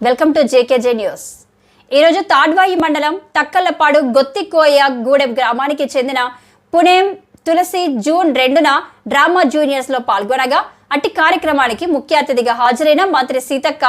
Welcome to JKJ news. ఈరోజు తాడ్వాయి మండలం తక్కలపాడు గొత్తికోయ గూడెం గ్రామానికి చెందిన పుణేం తులసి జూన్ రెండున డ్రామా జూనియర్స్లో పాల్గొనగా అట్టి కార్యక్రమానికి ముఖ్య అతిథిగా హాజరైన మంత్రి సీతక్క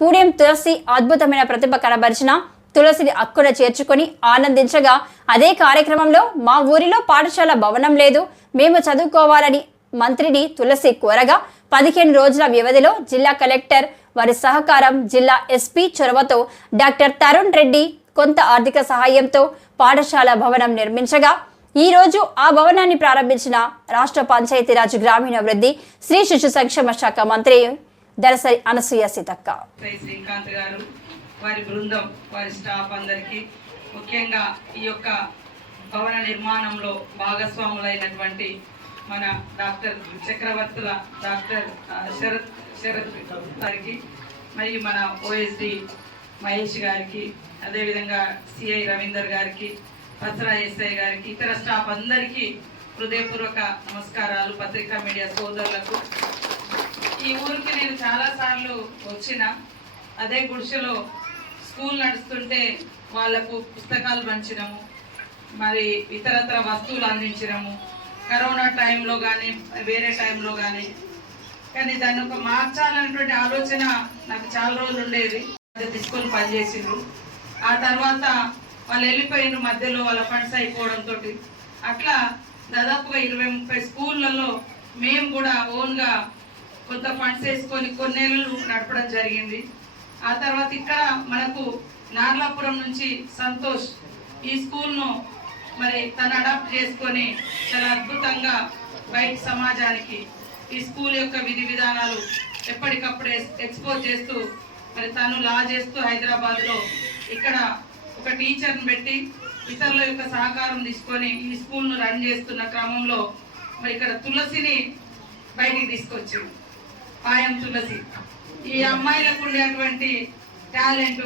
పుణేం తులసి అద్భుతమైన ప్రతిభ కనబరిచిన తులసిని అక్కున చేర్చుకొని ఆనందించగా అదే కార్యక్రమంలో మా ఊరిలో పాఠశాల భవనం లేదు మేము చదువుకోవాలని మంత్రిని తులసి కోరగా పదిహేను రోజుల వ్యవధిలో జిల్లా కలెక్టర్ వారి సహకారం జిల్లా ఎస్పీ చొరవతో డాక్టర్ తరుణ్ రెడ్డి కొంత ఆర్థిక సహాయంతో పాఠశాల భవనం నిర్మించగా ఈ రోజు ఆ భవనాన్ని ప్రారంభించిన రాష్ట్ర పంచాయతీరాజ్ గ్రామీణాభివృద్ధి శ్రీ శిశు సంక్షేమ శాఖ మంత్రి దరసరి అనసూయ సీతక్క. శ్రీకాంత్ గారు వారి బృందం వారి స్టాఫ్ అందరికీ ముఖ్యంగా ఈ యొక్క భవన నిర్మాణంలో భాగస్వాములైనటువంటి మన డాక్టర్ చక్రవర్తుల డాక్టర్ శరత్ శరత్ గారికి మరియు మన ఓఎస్డి మహేష్ గారికి అదేవిధంగా సిఐ రవీందర్ గారికి పసరా ఎస్ఐ గారికి ఇతర స్టాఫ్ అందరికీ హృదయపూర్వక నమస్కారాలు పత్రికా మీడియా సోదరులకు. ఈ ఊరికి నేను చాలాసార్లు వచ్చిన అదే గుడిసెలో స్కూల్ నడుస్తుంటే వాళ్ళకు పుస్తకాలు పంచినము మరి ఇతరత్ర వస్తువులు అందించినము కరోనా టైంలో కానీ వేరే టైంలో కానీ. కానీ దాన్ని ఒక మార్చాలనేటువంటి ఆలోచన నాకు చాలా రోజులు ఉండేది. అది తీసుకొని పనిచేసిండ్రు ఆ తర్వాత వాళ్ళు వెళ్ళిపోయిన మధ్యలో వాళ్ళ ఫండ్స్ అయిపోవడంతో అట్లా దాదాపుగా ఇరవై ముప్పై స్కూళ్ళలో మేము కూడా ఓన్గా కొంత ఫండ్స్ వేసుకొని కొన్నేళ్ళు నడపడం జరిగింది. ఆ తర్వాత ఇక్కడ మనకు నార్లాపురం నుంచి సంతోష్ ఈ స్కూల్ను మరి తను అడాప్ట్ చేసుకొని చాలా అద్భుతంగా బయట సమాజానికి ఈ స్కూల్ యొక్క విధి విధానాలు ఎప్పటికప్పుడు ఎక్స్పోజ్ చేస్తూ మరి తను లా చేస్తూ హైదరాబాద్లో ఇక్కడ ఒక టీచర్ని పెట్టి ఇతరుల యొక్క సహకారం తీసుకొని ఈ స్కూల్ను రన్ చేస్తున్న క్రమంలో మరి ఇక్కడ తులసిని బయటికి తీసుకొచ్చింది. పాయం తులసి. ఈ అమ్మాయిలకు ఉండేటువంటి టాలెంట్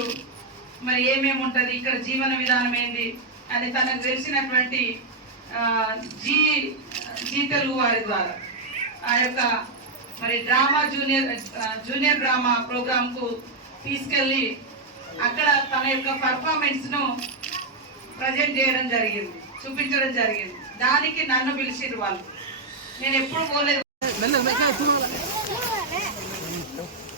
మరి ఏమేమి ఉంటుంది ఇక్కడ జీవన విధానం ఏంది అని తనకు తెలిసినటువంటి జీ జీ తెలుగు వారి ద్వారా. ఆ యొక్క మరి డ్రామా జూనియర్ జూనియర్ డ్రామా ప్రోగ్రాంకు తీసుకెళ్ళి అక్కడ తన యొక్క పర్ఫార్మెన్స్ను ప్రజెంట్ చేయడం జరిగింది చూపించడం జరిగింది. దానికి నన్ను పిలిచిరు వాళ్ళు. నేను ఎప్పుడు పోలేదు.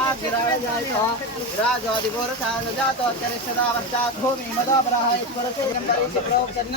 तस्मात् विराजयतो विराजोदिपुरुषाजातो चरिष्यतावश्चात् भूमि मदोपरः ईश्वरसेनं परीक्षप्रोक्षन्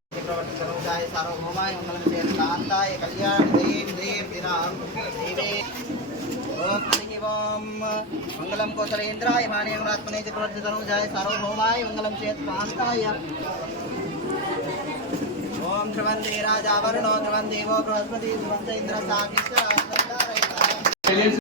ప్రవర్తించడం. సర్వభూమాయ మంగళం చేత కాంతాయ కళ్యాణ దేం దేం దినాం. దేవే మంగళం కోసలేంద్రాయ మానేవరాత్మనే ప్రవర్తితను. జాయ సర్వభౌమాయ మంగళం చేత కాంతాయ. ఓం ధ్రువం దేరాజావరుణో ధ్రువం దేవో బృహస్పతి ధ్రువం చైంద్ర సాక్షి